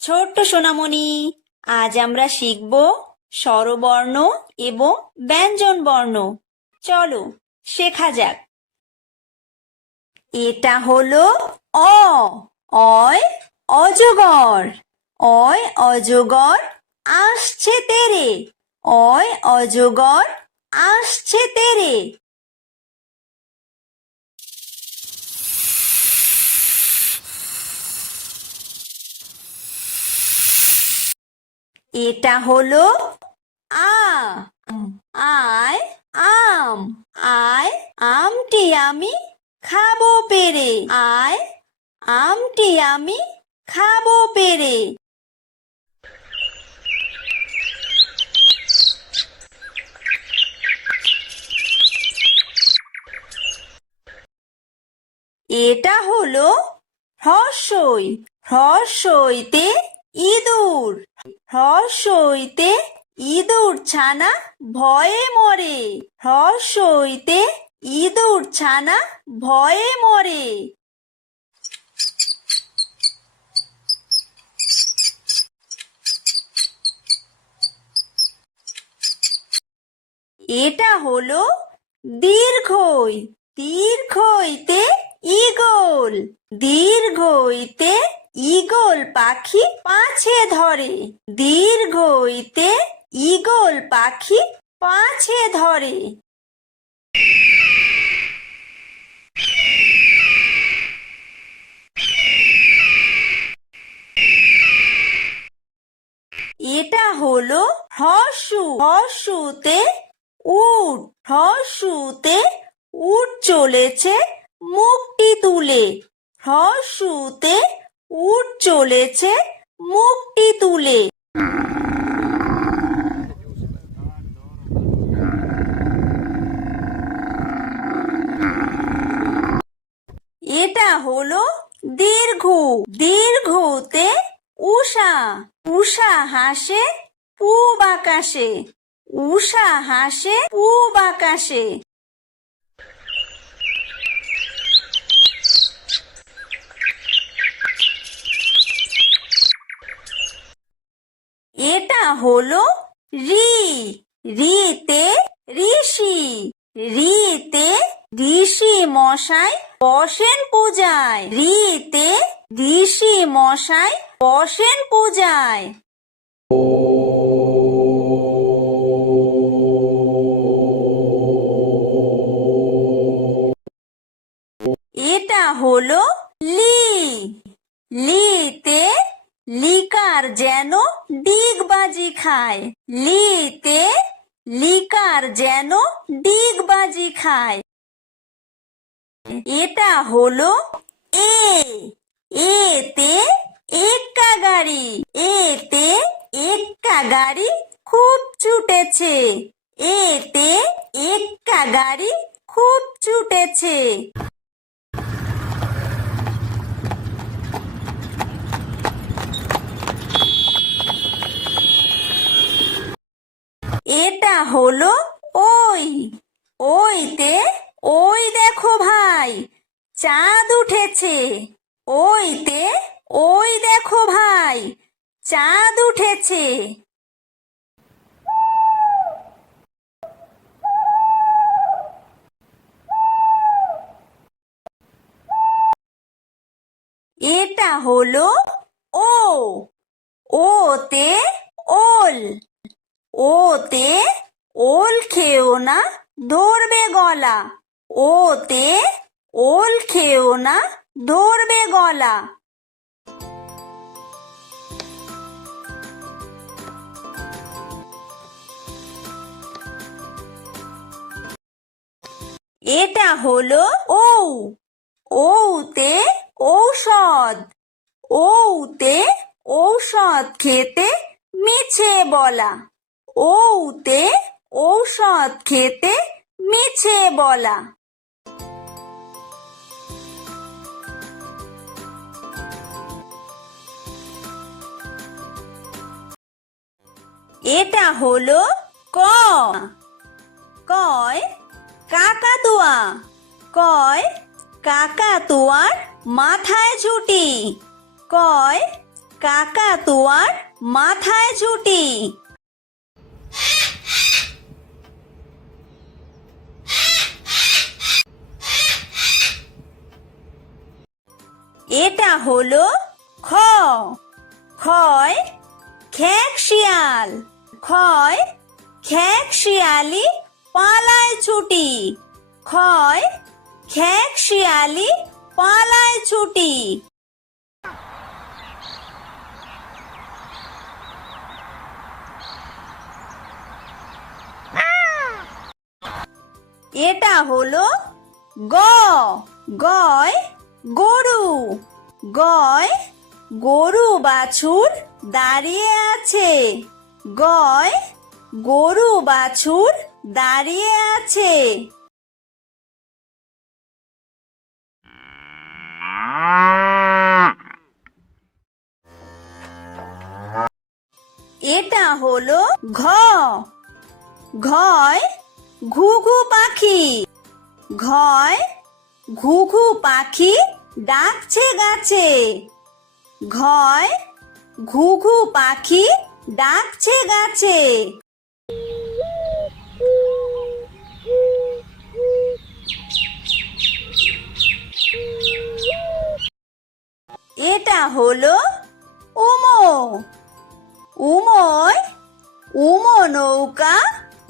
ছোট্ট সোনামণি, আজ আমরা শিখব স্বরবর্ণ এবং ব্যঞ্জন বর্ণ। চলো শেখা যাক। এটা হলো অ। অয় অজগর। অয় অজগর আসছে তেরে। অয় অজগর আসছে তেরে। এটা হলো আ। আয় আম। আয় আমটি আমি খাবো পেরে। আয় আমটি আমি খাবো পেরে। এটা হলো হ্রস্বই। হ্রস্বইতে ইঁদুর। হ্রস্বইতে ইঁদুর ছানা ভয়ে মরে। হ্রস্বইতে ইঁদুর ছানা ভয়ে মরে। এটা হলো দীর্ঘই। দীর্ঘইতে ঈগল। দীর্ঘইতে ঈগল পাখি পাছে ধরে। দীর্ঘইতে ঈগল পাখি পাছে ধরে। এটা হলো হ্রস্ব। হ্রস্বতে উট। হ্রস্বতে উট চলেছে মুখটি তুলে। হ্রস্বতে উট চলেছে মুখটি তুলে। এটা হলো দীর্ঘ। দীর্ঘতে উষা। উষা হাসে পূব আকাশে। উষা হাসে পূব আকাশে। এটা হলো ঋ। ঋতে ঋষি। ঋতে ঋষি মশাই বসেন পূজায়। ঋতে ঋষি মশাই বসেন পূজায়। এটা হলো লি। লিতে লিকার যেন ডিগবাজি খায়। লিতে লিকার যেন ডিগবাজি খায়। এটা হলো এ। এতে এক্কা গাড়ি। এতে এক্কা গাড়ি খুব ছুটেছে। এতে এক্কা গাড়ি খুব ছুটেছে। এটা হলো ওই। ওইতে ওই দেখো ভাই চাঁদ উঠেছে। ওইতে ওই দেখো ভাই চাঁদ উঠেছে। এটা হলো ও। ওতে ওল। ওতে ওল খেও না ধরবে গলা। ওতে ওল খেও না ধরবে গলা। এটা হলো ঔ। ঔতে ঔষধ। ঔতে ঔষধ খেতে মিছে বলা। ঔতে ঔষধ খেতে মিছে বলা। এটা হলো ক। কয় কাকাতুয়া। কাকাতুয়া। কয় কাকাতুয়ার মাথায় ঝুঁটি। কয় কাকাতুয়ার মাথায় ঝুঁটি। এটা হলো খ। খয় খেক শিয়াল। খয় খেক শিয়ালি পালায় ছুটি। খয় খেক শিয়ালি পালায় ছুটি। এটা হলো গ। গয় গরু। গয় গরু বাছুর দাঁড়িয়ে আছে। গয় গরু বাছুর দাঁড়িয়ে আছে। এটা হলো ঘ। ঘয় ঘুঘু পাখি। ঘয় ঘুঘু পাখি ডাকছে গাছে। ঘয় ঘুঘু পাখি ডাকছে গাছে। এটা হলো উমো। উমোয় উমো নৌকা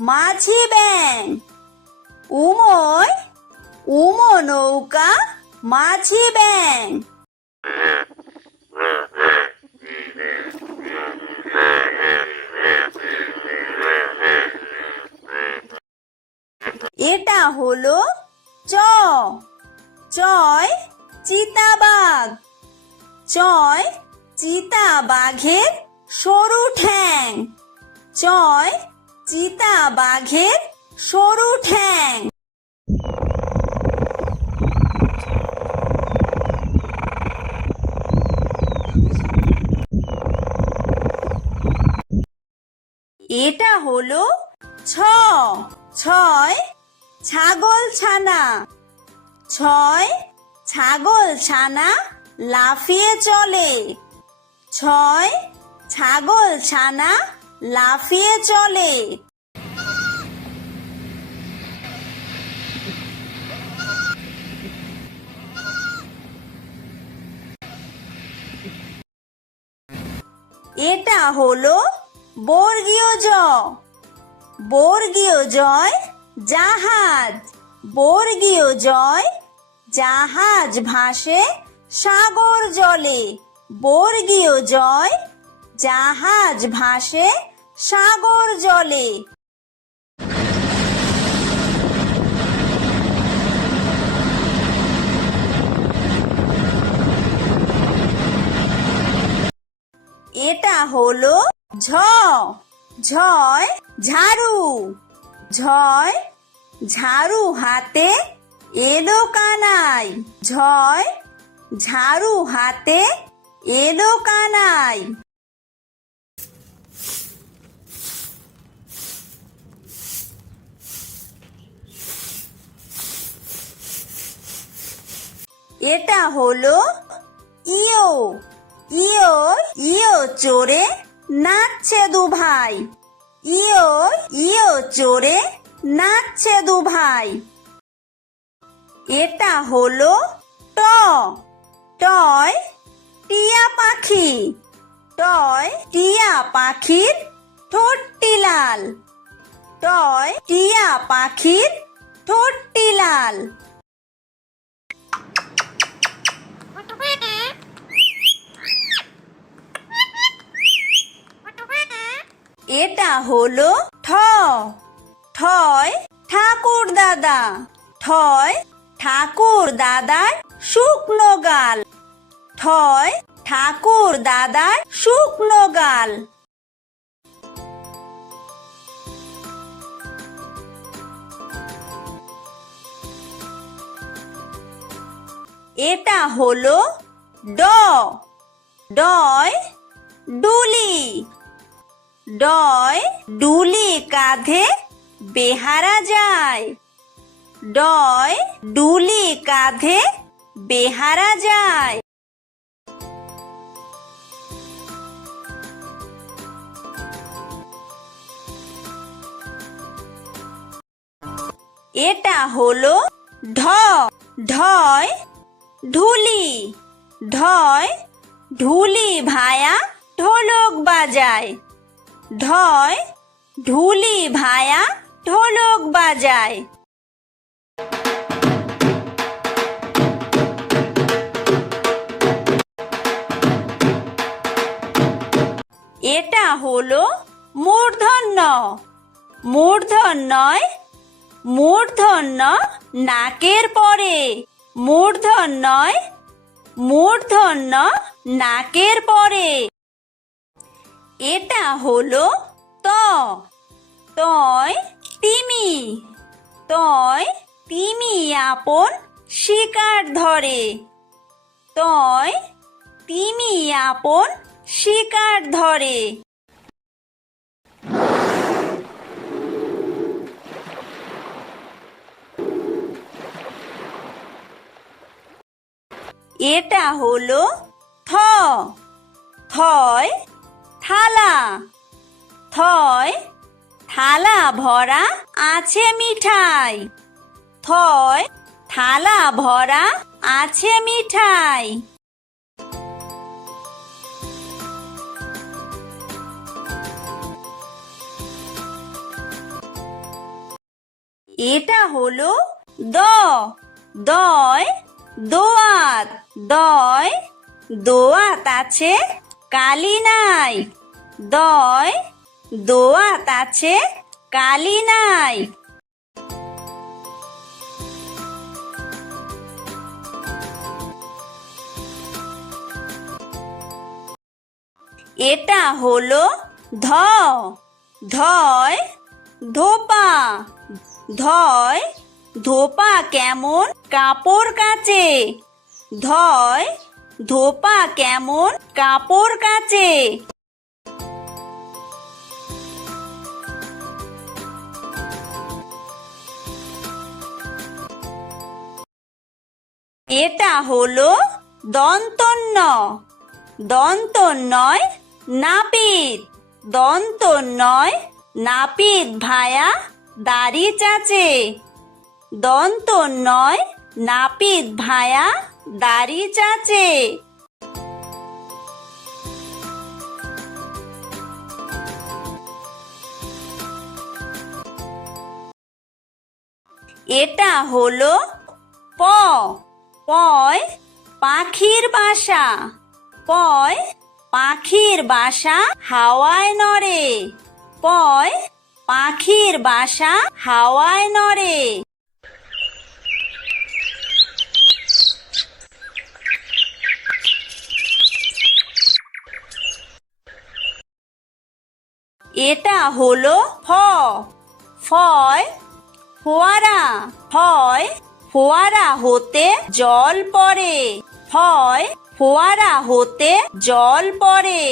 মাঝি ব্যাং। উমোয় উমো নৌকা মাঝি ব্যাং। এটা হলো চ। চয় চিতাবাঘ। চয় চিতাবাঘের সরু ঠ্যাং। চয় চিতাবাঘের সরু ঠ্যাং। এটা হলো ছ। ছয় ছাগল ছানা। ছয় ছাগল ছানা লাফিয়ে চলে। ছয় ছাগল ছানা লাফিয়ে চলে। এটা হলো বর্গীয় জ। বর্গীয় জয় জাহাজ। বর্গীয় জয় জাহাজ ভাসে সাগর জলে। বর্গীয় জয় জাহাজ ভাসে সাগর জলে। এটা হলো ঝ। ঝয় ঝাড়ু। ঝয় ঝাড়ু হাতে এলো কানাই। ঝয় ঝাড়ু হাতে এলো কানাই। এটা হলো ইয়ো। ইয়ো ইয়ো চড়ে নাচছে দু ভাই। ইয়ো ইয়ো চড়ে নাচছে দু ভাই। এটা হলো ট। টয় টিয়া পাখি। টয় টিয়া পাখির ঠোঁটটি লাল। টয় টিয়া পাখির ঠোঁটটি লাল। এটা হলো ঠ। ঠয় ঠাকুর দাদা। ঠয় ঠাকুর দাদার শুকনো গাল। ঠয় ঠাকুর দাদার শুকনো গাল। এটা হলো ড। ডয় ডুলি। ডয় ডুলি কাঁধে বেহারা যায়। ডয় ডুলি কাঁধে বেহারা যায়। এটা হলো ঢ, ঢয় ঢুলি, ঢয় ঢুলি ভায়া ঢোলক বাজায়। ঢয় ঢুলি ভায়া ঢোলক বাজায়। এটা হলো মূর্ধন্য, মূর্ধন্যয় মূর্ধন্য নাকের পরে, মূর্ধন্যয় মূর্ধন্য নাকের পরে। এটা হলো ত, তয় তিমি, তয় তিমি আপন শিকার ধরে। তয় তিমি আপন শিকার ধরে। এটা হলো থ, থয় থালা, থয় থালা ভরা আছে মিঠাই। থয় থালা ভরা আছে মিঠাই। এটা হলো দ, দয় দোয়াত, দয় দোয়াত আছে কালি নাই। দয় দোয়াত আছে কালি নাই। এটা হলো ধ, ধয় ধোপা, ধয় ধোপা কেমন কাপড় কাচে। ধয় ধোপা কেমন কাপড় কাচে। এটা হলো দন্তন্য, দন্তন্যয় নাপিত, দন্তন্যয় নাপিত ভায়া দাড়ি চাচে। দন্তন্যয় নাপিত ভায়া দাড়ি চাচে। এটা হলো প, পয় পাখির বাসা, পয় পাখির বাসা হাওয়ায় নড়ে। পয় পাখির বাসা হাওয়ায় নড়ে। এটা হলো ফ, ফয় ফোয়ারা, ফয় ফোয়ারা হতে জল পড়ে। ফয় ফোয়ারা হতে জল পড়ে।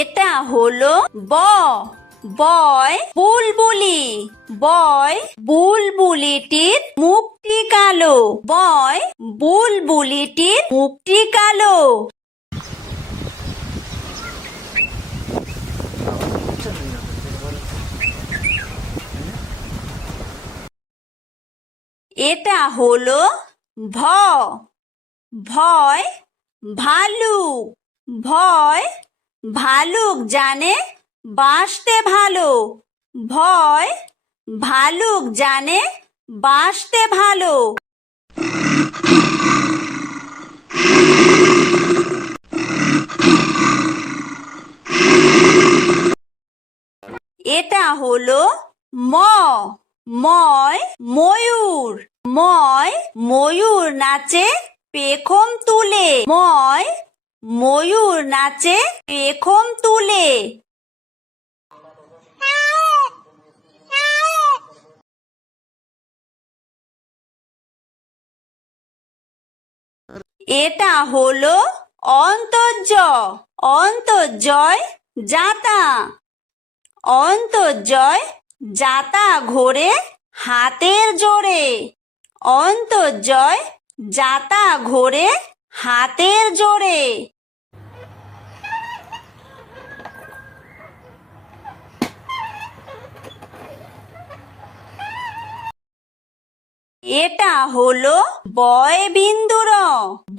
এটা হলো ব, বয় বুলবুলি, বয় বুলবুলিটির মুখটি কালো। বয় বুলবুলিটির মুখটি কালো। এটা হলো ভ, ভয় ভালুক, ভয় ভালুক জানে বাসতে ভালো। ভয় ভালুক জানে বাসতে ভালো। এটা হলো ম, ময় ময়ূর, ময় ময়ূর নাচে পেখম তুলে। ময় ময়ূর নাচে পেখম তুলে। এটা হলো অন্তর্য অন্তর্জয় যাতা অন্তর্জয় যাতা ঘোরে হাতের জোরে অন্তর্জয় যাতা ঘোরে হাতের জোরে। এটা হলো বয় বিন্দুর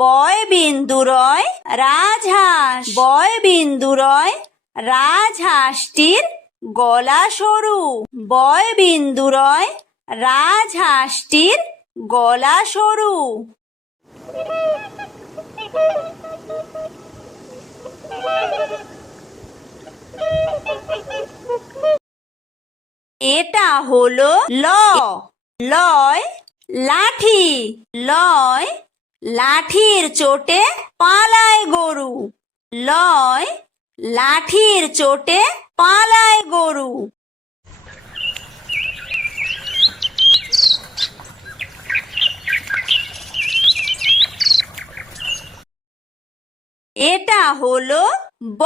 বয় বিন্দুরয় রাজহাঁস বয় বিন্দুরয় রাজহাঁসটির গলা সরু বয় বিন্দুরয় রাজহাঁসটির গলা সরু। এটা হলো ল লয় লাঠি লয় লাঠির চোটে পালায় গরু লয় লাঠির চোটে পালায় গরু। এটা হলো ব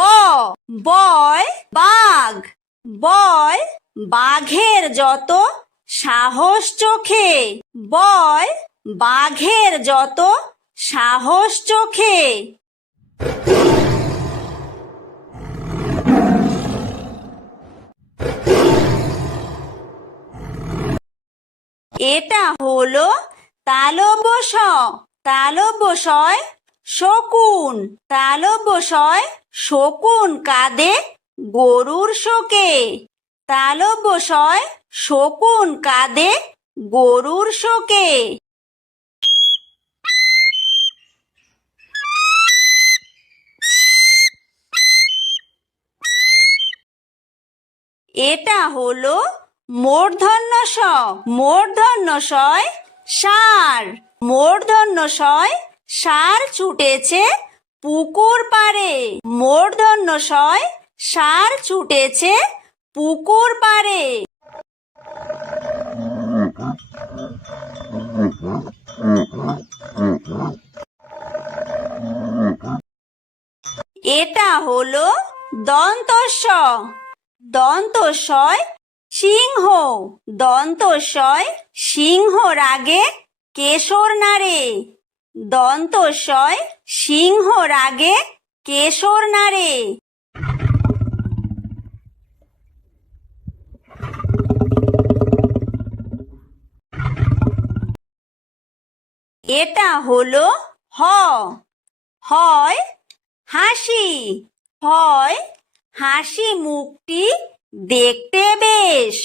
বয় বাঘ বয় বাঘের যত সাহস চোখে বয় বাঘের যত সাহস চোখে। এটা হলো তালব্য তালব্যশয় শকুন তালব্যশয় শকুন কাঁদে গরুর শোকে তালব্যশয় শকুন কাঁদে গরুর শোকে। এটা হলো মূর্ধন্য ষ মূর্ধন্য শয় ষাঁড় মূর্ধন্য শয় ষাঁড় ছুটেছে পুকুর পাড়ে মূর্ধন্য শয় ষাঁড় ছুটেছে পুকুর পাড়ে। এটা হলো দন্তস্ব দন্তস্বয় সিংহ দন্তস্বয় সিংহ রাগে কেশর নাড়ে দন্তস্বয় সিংহ রাগে কেশর নাড়ে। এটা হলো হ হয় হাসি হয় হাসি মুখটি দেখতে বেশ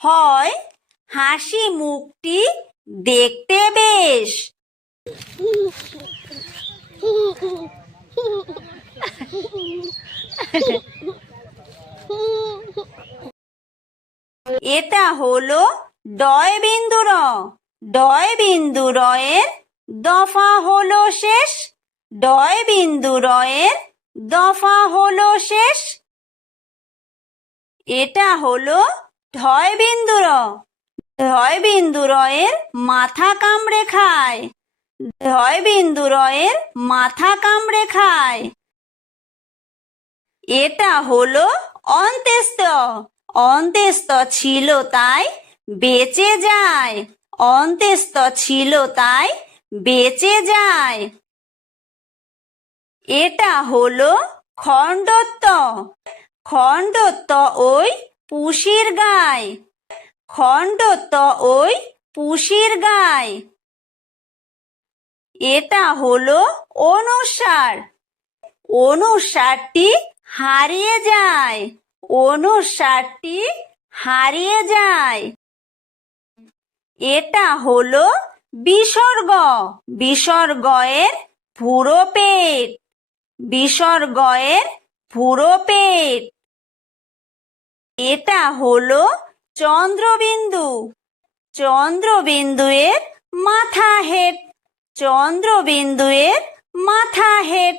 হয় হাসি মুখটি দেখতে বেশ। এটা হলো ডয় বিন্দুর ডয় বিন্দুরয়ের দফা হলো শেষ ডয় বিন্দুরয়ের দফা হলো শেষ। এটা হলো ঢয় বিন্দুর ঢয় বিন্দুরয়ের মাথা কামড়ে খায় ঢয় বিন্দুরয়ের মাথা কামড়ে খায়। এটা হলো অন্ত্যেস্ত অন্ত্যেস্ত ছিল তাই বেঁচে যায় অন্ত্যেস্ত ছিল তাই বেঁচে যায়। এটা হলো খণ্ডত্ব খণ্ডত্ব ওই পুষির গায় খণ্ডত্ব ওই পুষির গায়। এটা হলো অনুস্বার অনুস্বারটি হারিয়ে যায় অনুস্বারটি হারিয়ে যায়। এটা হলো বিসর্গ বিসর্গয়ের পুরো পেট বিসর্গয়ের পুরো পেট। এটা হলো চন্দ্রবিন্দু চন্দ্রবিন্দুয়ের মাথা হেড চন্দ্রবিন্দুয়ের মাথা হেড।